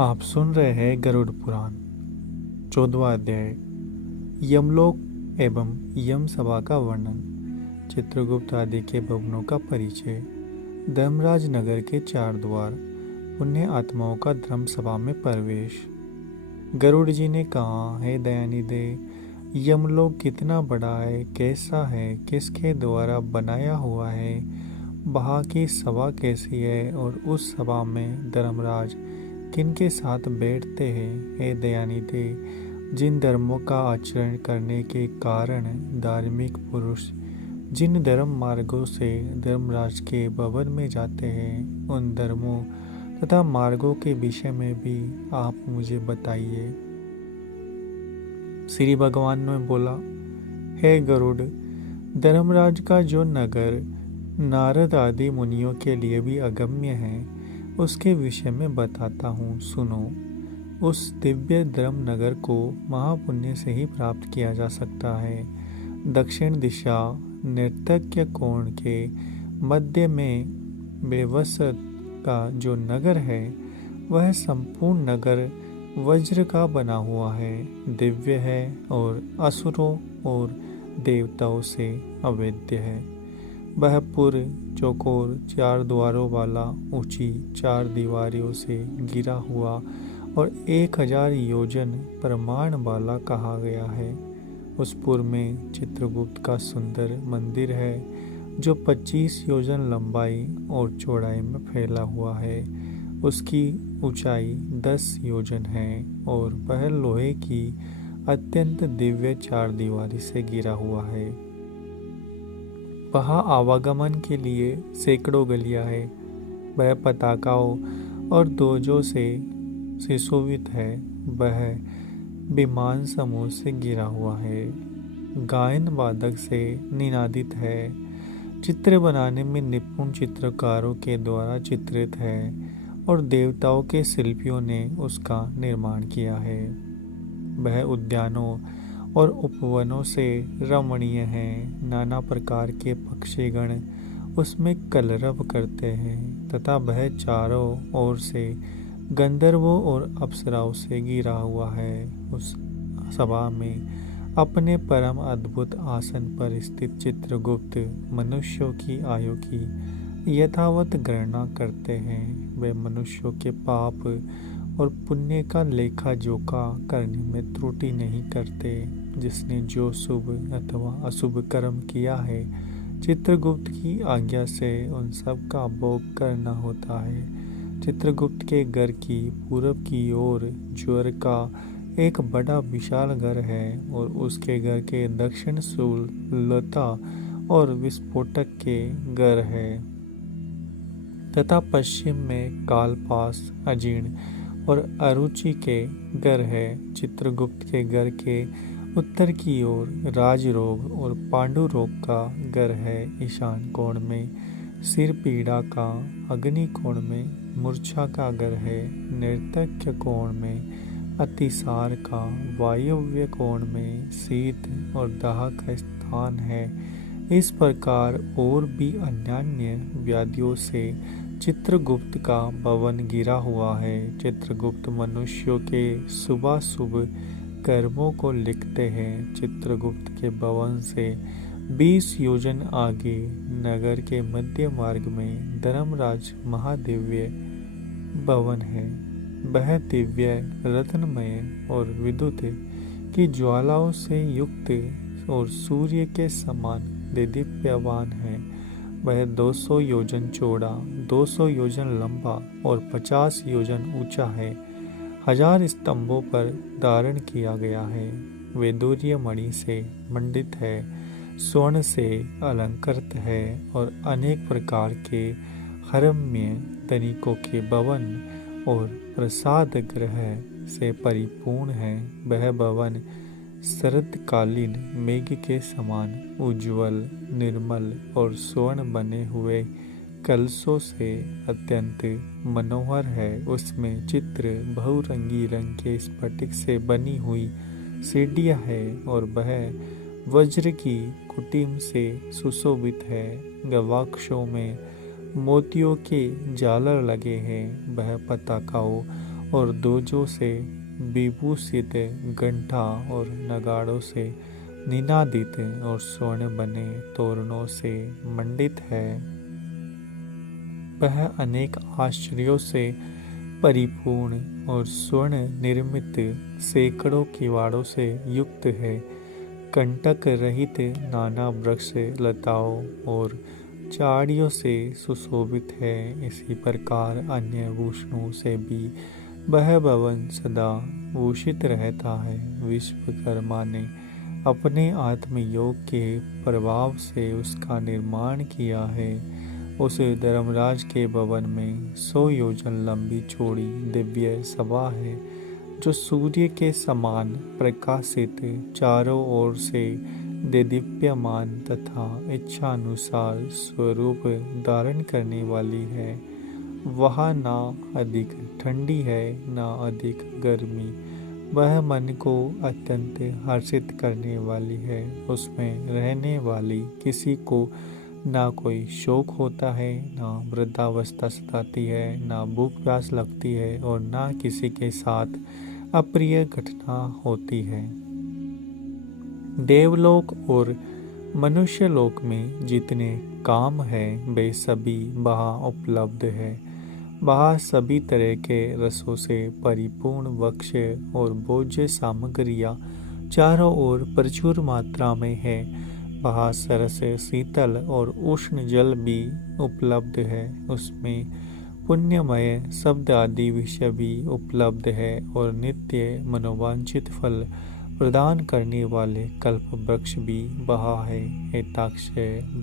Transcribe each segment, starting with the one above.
आप सुन रहे हैं गरुड़ पुराण 14वां अध्याय यमलोक एवं यम सभा का वर्णन। चित्रगुप्त आदि के भवनों का परिचय। धर्मराज नगर के 4 द्वार। पुण्य आत्माओं का धर्म सभा में प्रवेश। गरुड़ जी ने कहा, हे दयानिधे, यमलोक कितना बड़ा है, कैसा है, किसके द्वारा बनाया हुआ है, वहाँ की सभा कैसी है और उस सभा में धर्मराज किनके साथ बैठते हैं। हे दयानिधे, जिन धर्मों का आचरण करने के कारण धार्मिक पुरुष जिन धर्म मार्गों से धर्मराज के भवन में जाते हैं, उन धर्मों तथा मार्गों के विषय में भी आप मुझे बताइए। श्री भगवान ने बोला, हे गरुड़, धर्मराज का जो नगर नारद आदि मुनियों के लिए भी अगम्य है, उसके विषय में बताता हूँ, सुनो। उस दिव्य धर्म नगर को महापुण्य से ही प्राप्त किया जा सकता है। दक्षिण दिशा नर्तक्य कोण के मध्य में बेवसत का जो नगर है, वह संपूर्ण नगर वज्र का बना हुआ है, दिव्य है और असुरों और देवताओं से अवेद्य है। वह पुर चौकोर 4 द्वारों वाला, ऊंची 4 दीवारों से घिरा हुआ और 1000 योजन प्रमाण वाला कहा गया है। उस पुर में चित्रगुप्त का सुंदर मंदिर है, जो 25 योजन लंबाई और चौड़ाई में फैला हुआ है। उसकी ऊंचाई 10 योजन है और वह लोहे की अत्यंत दिव्य 4 दीवारी से घिरा हुआ है। वहाँ आवागमन के लिए सैकड़ों गलियां है। वह पताकाओं और ध्वजों से सुशोभित है। वह विमान समूह से घिरा हुआ है, गायन वादक से निनादित है, चित्र बनाने में निपुण चित्रकारों के द्वारा चित्रित है और देवताओं के शिल्पियों ने उसका निर्माण किया है। वह उद्यानों और उपवनों से रमणीय है। नाना प्रकार के पक्षीगण उसमें कलरव करते हैं तथा वह चारों ओर से गंधर्वों और अप्सराओं से घिरा हुआ है। उस सभा में अपने परम अद्भुत आसन पर स्थित चित्रगुप्त मनुष्यों की आयु की यथावत गणना करते हैं। वे मनुष्यों के पाप और पुण्य का लेखा जोखा करने में त्रुटि नहीं करते। जिसने जो शुभ अथवा अशुभ कर्म किया है, चित्रगुप्त की आज्ञा से उन सब का भोग करना होता है। चित्रगुप्त के घर की पूरब की ओर ज्वर का एक बड़ा विशाल घर है और उसके घर के दक्षिण शूल लता और विस्फोटक के घर है तथा पश्चिम में कालपास, अजीर्ण और अरुचि के घर है। चित्रगुप्त के घर के उत्तर की ओर राजरोग और पांडु रोग का घर है। ईशान कोण में सिर पीड़ा का, अग्नि कोण में मूर्छा का घर है। नैर्तक्य कोण में अतिसार का, वायव्य कोण में शीत और दाह का स्थान है। इस प्रकार और भी अन्यान्य व्याधियों से चित्रगुप्त का भवन घिरा हुआ है। चित्रगुप्त मनुष्यों के शुभाशुभ कर्मों को लिखते हैं। चित्रगुप्त के भवन से 20 योजन आगे नगर के मध्य मार्ग में धर्मराज महादिव्य भवन है। वह दिव्य, रत्नमय और विद्युत की ज्वालाओं से युक्त और सूर्य के समान देदीप्यमान है। वह 200 योजन चौड़ा, 200 योजन लंबा और 50 योजन ऊंचा है। 1000 स्तंभों पर धारण किया गया है। वैदूर्य मणि से मंडित है, स्वर्ण से अलंकृत है और अनेक प्रकार के हरम्य धनिकों के भवन और प्रसाद गृह से परिपूर्ण है। वह भवन शरतकालीन मेघ के समान उज्ज्वल, निर्मल और स्वर्ण बने हुए कलशों से अत्यंत मनोहर है। उसमें चित्र बहुरंगी रंग के स्फटिक से बनी हुई सीढ़ियाँ है और वह वज्र की कुटिम से सुशोभित है। गवाक्षों में मोतियों के झालर लगे हैं। वह पताकाओं और दोजों से विभूषित घंटा और नगाड़ों से निनादित और स्वर्ण बने तोरणों से मंडित है। वह अनेक आश्चर्यों से परिपूर्ण और स्वर्ण निर्मित सैकड़ों किवाड़ों से युक्त है। कंटक रहित नाना वृक्ष लताओं और झाड़ियों से सुशोभित है। इसी प्रकार अन्य भूषणों से भी वह भवन सदा भूषित रहता है। विश्वकर्मा ने अपने आत्मयोग के प्रभाव से उसका निर्माण किया है। उस धर्मराज के भवन में 100 योजन लंबी चौड़ी दिव्य सभा है, जो सूर्य के समान प्रकाशित, चारों ओर से देदीप्यमान तथा इच्छानुसार स्वरूप धारण करने वाली है। वहाँ ना अधिक ठंडी है ना अधिक गर्मी। वह मन को अत्यंत हर्षित करने वाली है। उसमें रहने वाली किसी को ना कोई शोक होता है, ना वृद्धावस्था सताती है, ना भूख प्यास लगती है और ना किसी के साथ अप्रिय घटना होती है। देवलोक और मनुष्यलोक में जितने काम हैं वे सभी वहाँ उपलब्ध है। वहाँ सभी तरह के रसों से परिपूर्ण वक्ष और भोज्य सामग्रियाँ चारों ओर प्रचुर मात्रा में है। वहाँ सरस, शीतल और उष्ण जल भी उपलब्ध है। उसमें पुण्यमय शब्द आदि विषय भी उपलब्ध है और नित्य मनोवांछित फल प्रदान करने वाले कल्प वृक्ष भी वहाँ है। एताक्ष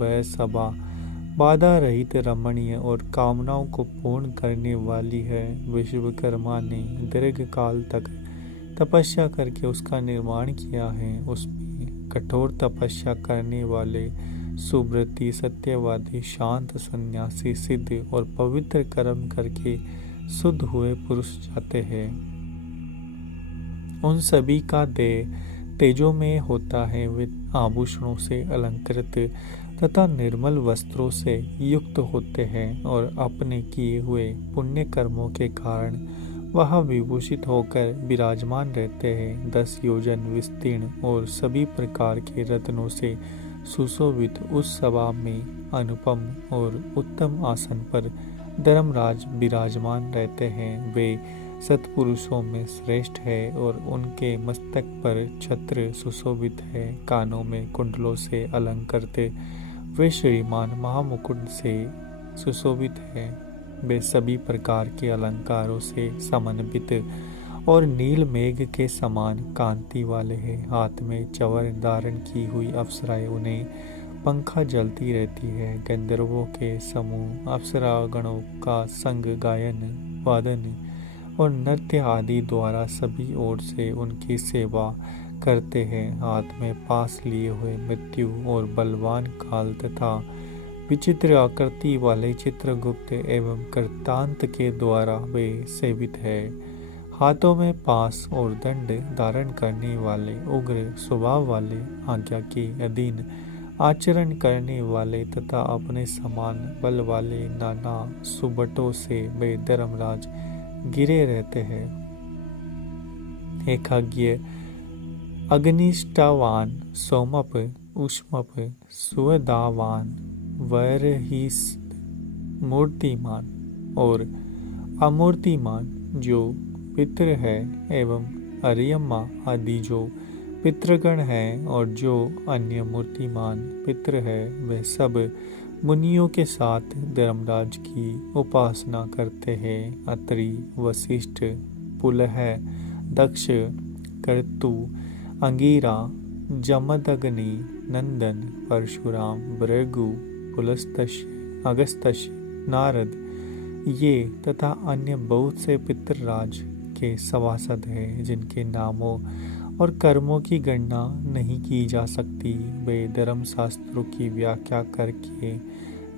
वह सभा बाधा रहित, रमणीय और कामनाओं को पूर्ण करने वाली है। विश्वकर्मा ने दीर्घ काल तक तपस्या करके उसका निर्माण किया है। उसमें कठोर तपस्या करने वाले सुव्रती, सत्यवादी, शांत, सन्यासी, सिद्ध और पवित्र कर्म करके शुद्ध हुए पुरुष जाते हैं। उन सभी का देह तेजोमय होता है। वे आभूषणों से अलंकृत तथा निर्मल वस्त्रों से युक्त होते हैं और अपने किए हुए पुण्य कर्मों के कारण वह विभूषित होकर विराजमान रहते हैं। 10 योजन विस्तीर्ण और सभी प्रकार के रत्नों से सुशोभित उस सभा में अनुपम और उत्तम आसन पर धर्मराज विराजमान रहते हैं। वे सत्पुरुषों में श्रेष्ठ है और उनके मस्तक पर छत्र सुशोभित है। कानों में कुंडलों से अलंकृत वे श्रीमान महामुकुट से सुशोभित है। वे सभी प्रकार के अलंकारों से समन्वित और नील मेघ के समान कांति वाले हैं। हाथ में चवर धारण की हुई अप्सराएं उन्हें पंखा जलती रहती है। गंधर्वों के समूह अप्सरागणों का संग गायन, वादन और नृत्य आदि द्वारा सभी ओर से उनकी सेवा करते हैं। हाथ में पास लिए हुए मृत्यु और बलवान काल तथा विचित्र आकृति वाले चित्रगुप्त एवं कृतांत के द्वारा वे सेवित है। हाथों में पास और दंड धारण करने वाले, उग्र स्वभाव वाले, आज्ञा के अधीन आचरण करने वाले तथा अपने समान बल वाले नाना सुबटों से वे धर्मराज गिरे रहते हैं। एकाग्य, अग्निष्ठावान, सोमप, उष्मप, सुवदावान, वैरहिस्त, मूर्तिमान और अमूर्तिमान जो पितृ है एवं अरियम्मा आदि जो पितृगण हैं और जो अन्य मूर्तिमान पितृ है, वे सब मुनियों के साथ धर्मराज की उपासना करते हैं। अत्रि, वशिष्ठ, पुलह, दक्ष, कर्तु, अंगिरा, जमदग्नि, नंदन, परशुराम, भृगु, पुलस्त्य, अगस्त्य, नारद, ये तथा अन्य बहुत से पितृराज के सभासद हैं, जिनके नामों और कर्मों की गणना नहीं की जा सकती। वे धर्म शास्त्रों की व्याख्या करके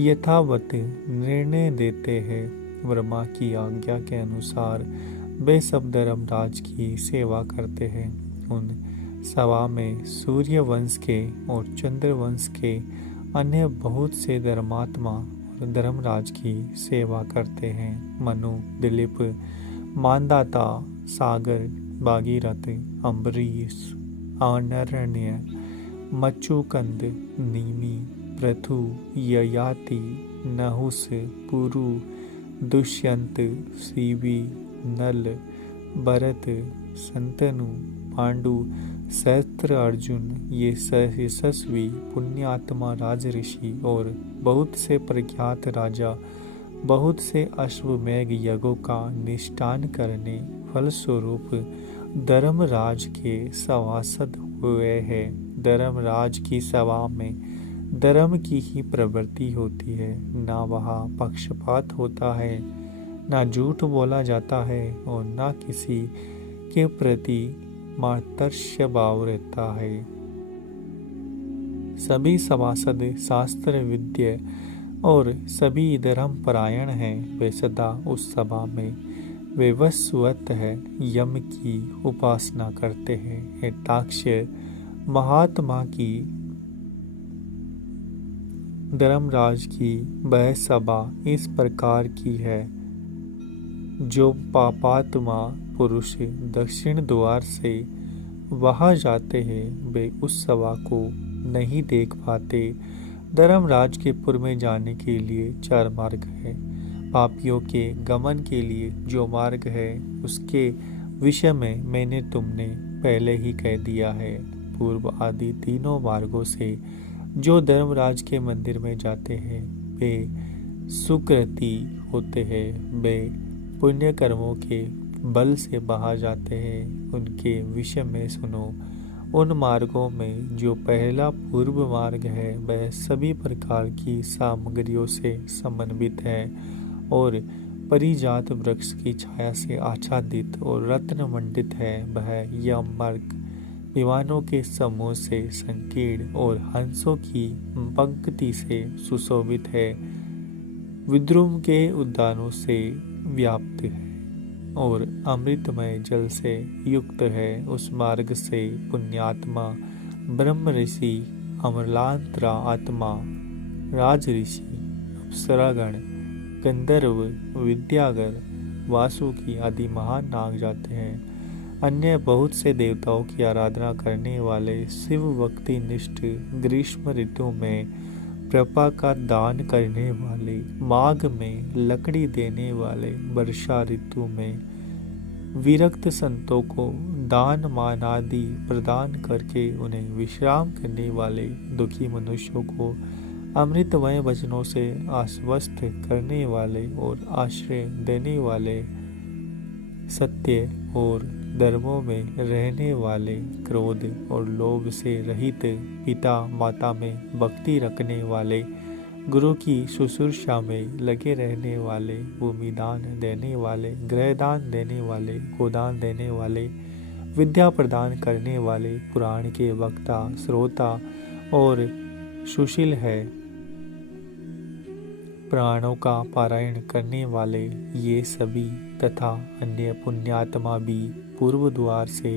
यथावत निर्णय देते हैं। ब्रह्मा की आज्ञा के अनुसार वे सब धर्मराज की सेवा करते हैं। उन सभा में सूर्य वंश के और चंद्र वंश के अन्य बहुत से धर्मात्मा और धर्मराज की सेवा करते हैं। मनु, दिलीप, मानदाता, सागर, भागीरथ, अम्बरीश, आनरण्य, मच्चुकंद, नीमि, पृथु, ययाति, नहुस, पुरु, दुष्यंत, सीवी, नल, भरत, संतनु, पांडु, सहस्त्र अर्जुन, ये यशस्वी पुण्यात्मा राजऋषि और बहुत से प्रख्यात राजा बहुत से अश्वमेघ यज्ञों का निष्ठान करने फलस्वरूप धर्मराज के सभासद हुए हैं। धर्मराज की सभा में धर्म की ही प्रवृत्ति होती है, ना वहाँ पक्षपात होता है, ना झूठ बोला जाता है और ना किसी के प्रति मार्तर्ष्य भाव रहता है। सभी सभासद शास्त्र विद्य और सभी धर्म परायण हैं। वे सदा उस सभा में विवस्वत है यम की उपासना करते हैं। हेताक्ष महात्मा की धर्मराज की वह सभा इस प्रकार की है, जो पापात्मा पुरुष दक्षिण द्वार से वहाँ जाते हैं वे उस सभा को नहीं देख पाते। धर्मराज के पुर में जाने के लिए 4 मार्ग है। पापियों के गमन के लिए जो मार्ग है उसके विषय में मैंने तुमने पहले ही कह दिया है। पूर्व आदि तीनों मार्गों से जो धर्मराज के मंदिर में जाते हैं वे सुकृति होते हैं, वे पुण्य कर्मों के बल से बाहर जाते हैं। उनके विषय में सुनो। उन मार्गों में जो पहला पूर्व मार्ग है वह सभी प्रकार की सामग्रियों से समन्वित है और परिजात वृक्ष की छाया से आच्छादित और रत्न मंडित है। वह यम मार्ग विमानों के समूह से संकीर्ण और हंसों की पंक्ति से सुशोभित है, विद्रुम के उद्यानों से व्याप्त है और अमृतमय जल से युक्त है। उस मार्ग से पुण्यात्मा ब्रह्म ऋषि, अमरलांतरा आत्मा, राज ऋषि, अप्सरागण, गंधर्व, विद्यागर, वासुकी आदि महान नाग जाते हैं। अन्य बहुत से देवताओं की आराधना करने वाले शिव भक्ति निष्ठ, ग्रीष्म ऋतु में कृपा का दान करने वाले, माघ में लकड़ी देने वाले, वर्षा ऋतु में विरक्त संतों को दान मान आदि प्रदान करके उन्हें विश्राम करने वाले, दुखी मनुष्यों को अमृतमय वचनों से आश्वस्त करने वाले और आश्रय देने वाले, सत्य और धर्मों में रहने वाले, क्रोध और लोभ से रहित, पिता माता में भक्ति रखने वाले, गुरु की शुश्रूषा में लगे रहने वाले, भूमि दान देने वाले, गृह दान देने वाले, गोदान देने वाले, विद्या प्रदान करने वाले, पुराण के वक्ता, श्रोता और सुशील है, प्राणों का पारायण करने वाले, ये सभी तथा अन्य पुण्यात्मा भी पूर्व द्वार से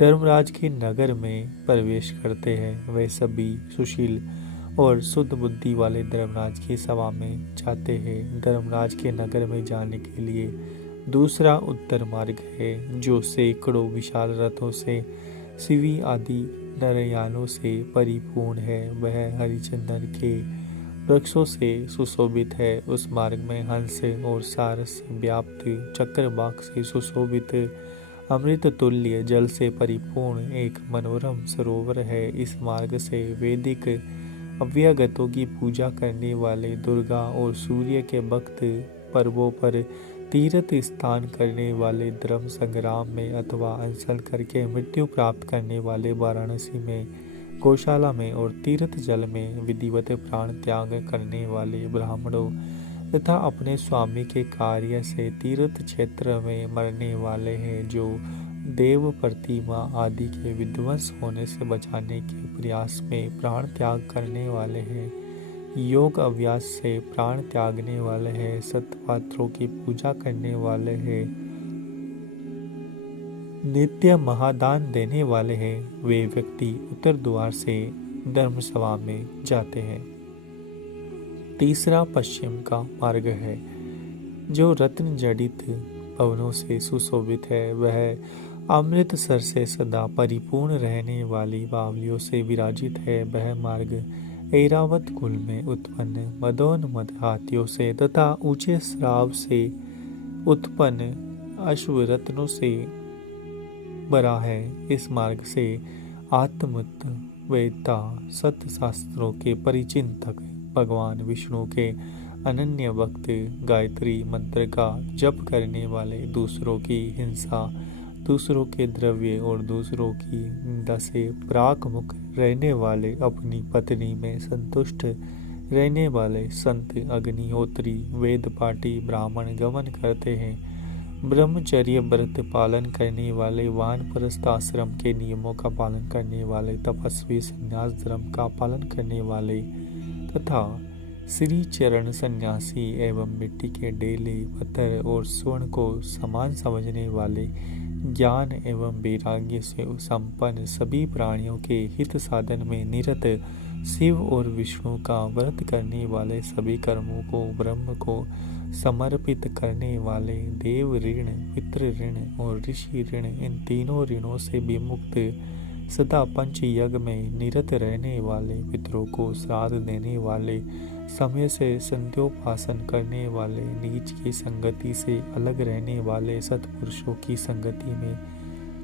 धर्मराज के नगर में प्रवेश करते हैं। वे सभी सुशील और शुद्ध बुद्धि वाले धर्मराज की सभा में जाते हैं। धर्मराज के नगर में जाने के लिए दूसरा उत्तर मार्ग है, जो सैकड़ों विशाल रथों से शिवी आदि नरयानों से परिपूर्ण है। वह हरिचंदन के वृक्षों से सुशोभित है। उस मार्ग में हंस और सारस व्याप्त, चक्रवाक से सुशोभित, अमृत तुल्य जल से परिपूर्ण एक मनोरम सरोवर है। इस मार्ग से वैदिक अव्यगतों की पूजा करने वाले, दुर्गा और सूर्य के भक्त, पर्वों पर तीर्थ स्थान करने वाले, धर्म संग्राम में अथवा अनशन करके मृत्यु प्राप्त करने वाले, वाराणसी में, गौशाला में और तीर्थ जल में विधिवत प्राण त्याग करने वाले ब्राह्मणों तथा अपने स्वामी के कार्य से तीर्थ क्षेत्र में मरने वाले हैं, जो देव प्रतिमा आदि के विध्वंस होने से बचाने के प्रयास में प्राण त्याग करने वाले हैं, योग अभ्यास से प्राण त्यागने वाले हैं, सत्पात्रों की पूजा करने वाले हैं, नित्य महादान देने वाले हैं। वे व्यक्ति उत्तर द्वार से धर्मसभा में जाते हैं। तीसरा पश्चिम का मार्ग है, जो रत्न जड़ित भवनों से सुशोभित है। वह अमृतसर से सदा परिपूर्ण रहने वाली बावलियों से विराजित है। वह मार्ग ऐरावत कुल में उत्पन्न मदोन्मद हाथियों से तथा ऊंचे श्राव से उत्पन्न अश्वरत्नों से भरा है। इस मार्ग से आत्मत वेदता सत्य शास्त्रों के परिचिंतक भगवान विष्णु के अनन्य भक्त गायत्री मंत्र का जप करने वाले, दूसरों की हिंसा, दूसरों के द्रव्य और दूसरों की निंदा से पराकमुख रहने वाले, अपनी पत्नी में संतुष्ट रहने वाले संत, अग्निहोत्री, वेद पाठी ब्राह्मण गमन करते हैं। ब्रह्मचर्य व्रत पालन करने वाले, वानप्रस्थ आश्रम के नियमों का पालन करने वाले, तपस्वी संन्यास धर्म का पालन करने वाले तथा श्री चरण सन्यासी एवं मिट्टी के डेले, पत्थर और स्वर्ण को समान समझने वाले, ज्ञान एवं वैराग्य से संपन्न, सभी प्राणियों के हित साधन में निरत, शिव और विष्णु का व्रत करने वाले, सभी कर्मों को ब्रह्म को समर्पित करने वाले, देव ऋण, पितृ ऋण और ऋषि ऋण, इन तीनों ऋणों से विमुक्त, सदा पंच यज्ञ में निरत रहने वाले, पितरों को श्राद्ध देने वाले, समय से संध्योपासन करने वाले, नीच की संगति से अलग रहने वाले, सत्पुरुषों की संगति में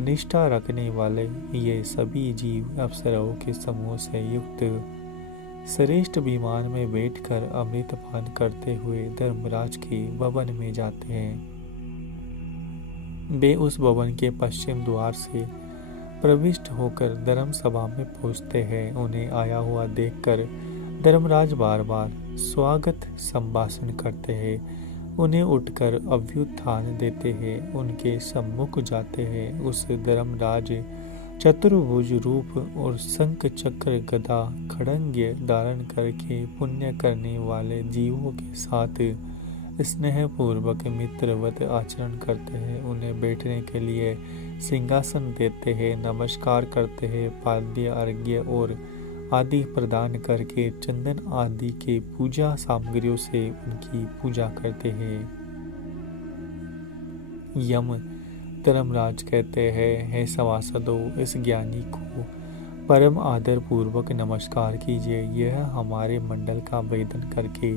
निष्ठा रखने वाले, ये सभी जीव अप्सराओं के समूह से युक्त श्रेष्ठ विमान में बैठकर अमृतपान करते हुए धर्मराज के भवन में जाते हैं। वे उस भवन के पश्चिम द्वार से प्रविष्ट होकर धर्म सभा में पहुंचते हैं। उन्हें आया हुआ देखकर धर्मराज बार बार स्वागत संभाषण करते हैं। उन्हें उठकर अभ्युत्थान देते हैं, उनके सम्मुख जाते हैं। उस धर्मराज चतुर्भुज रूप और शंख चक्र गदा खड़ंग्य धारण करके पुण्य करने वाले जीवों के साथ स्नेह पूर्वक मित्रवत आचरण करते हैं। उन्हें बैठने के लिए सिंहासन देते हैं, नमस्कार करते हैं, पाद्य अर्घ्य और आदि प्रदान करके चंदन आदि के पूजा सामग्रियों से उनकी पूजा करते हैं। यम धर्मराज कहते हैं, हे सभासदों, इस ज्ञानी को परम आदर पूर्वक नमस्कार कीजिए। यह हमारे मंडल का वेदन करके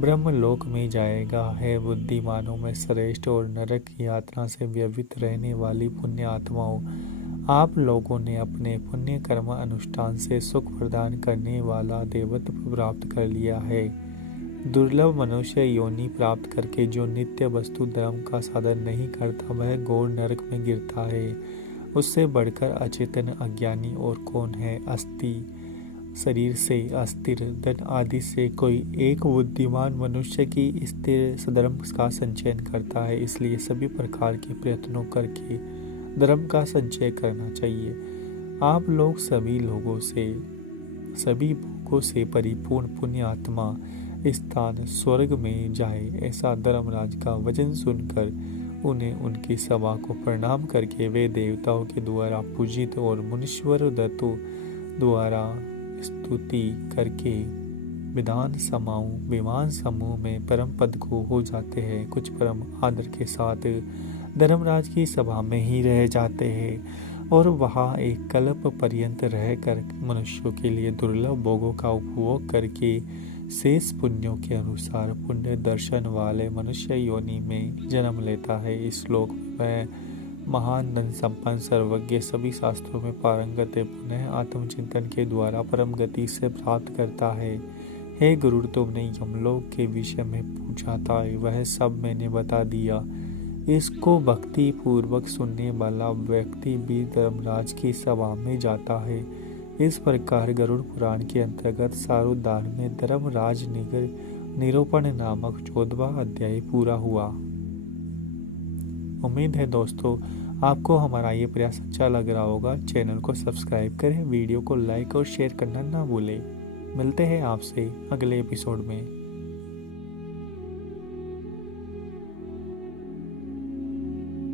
ब्रह्मलोक में जाएगा। है बुद्धिमानों में श्रेष्ठ और नरक की यात्रा से व्यवहित रहने वाली पुण्य आत्माओं, आप लोगों ने अपने पुण्य कर्म अनुष्ठान से सुख प्रदान करने वाला देवत्व प्राप्त कर लिया है। दुर्लभ मनुष्य योनि प्राप्त करके जो नित्य वस्तु धर्म का साधन नहीं करता, वह घोर नरक में गिरता है। उससे बढ़कर अचेतन अज्ञानी और कौन है? अस्थि शरीर से अस्थिर धन आदि से कोई एक बुद्धिमान मनुष्य की स्थिर सधर्म का संचयन करता है। इसलिए सभी प्रकार के प्रयत्नों करके धर्म का संचय करना चाहिए। आप लोग सभी भोगों से परिपूर्ण पुण्य आत्मा स्थान स्वर्ग में जाए। ऐसा धर्मराज का वचन सुनकर उन्हें उनकी सभा को प्रणाम करके वे देवताओं के द्वारा पूजित और मुनीश्वर दत्तों द्वारा स्तुति करके विमान समूह में परम पद को हो जाते हैं। कुछ परम आदर के साथ धर्मराज की सभा में ही रह जाते हैं और वहाँ एक कल्प पर्यंत रहकर मनुष्यों के लिए दुर्लभ भोगों का उपभोग करके शेष पुण्यों के अनुसार पुण्य दर्शन वाले मनुष्य योनि में जन्म लेता है। इस श्लोक में वह महान धन संपन्न सर्वज्ञ सभी शास्त्रों में पारंगत पुनः आत्मचिंतन के द्वारा परम गति से प्राप्त करता है। हे गुरु, तुमने यमलोक के विषय में पूछा था, वह सब मैंने बता दिया। इसको भक्ति पूर्वक सुनने वाला व्यक्ति भी धर्मराज की सभा में जाता है। इस प्रकार गरुड़ पुराण के अंतर्गत सारोद्धार में धर्मराज निरूपण नामक 14वां अध्याय पूरा हुआ। उम्मीद है दोस्तों आपको हमारा ये प्रयास अच्छा लग रहा होगा। चैनल को सब्सक्राइब करें, वीडियो को लाइक और शेयर करना ना भूलें। मिलते हैं आपसे अगले एपिसोड में।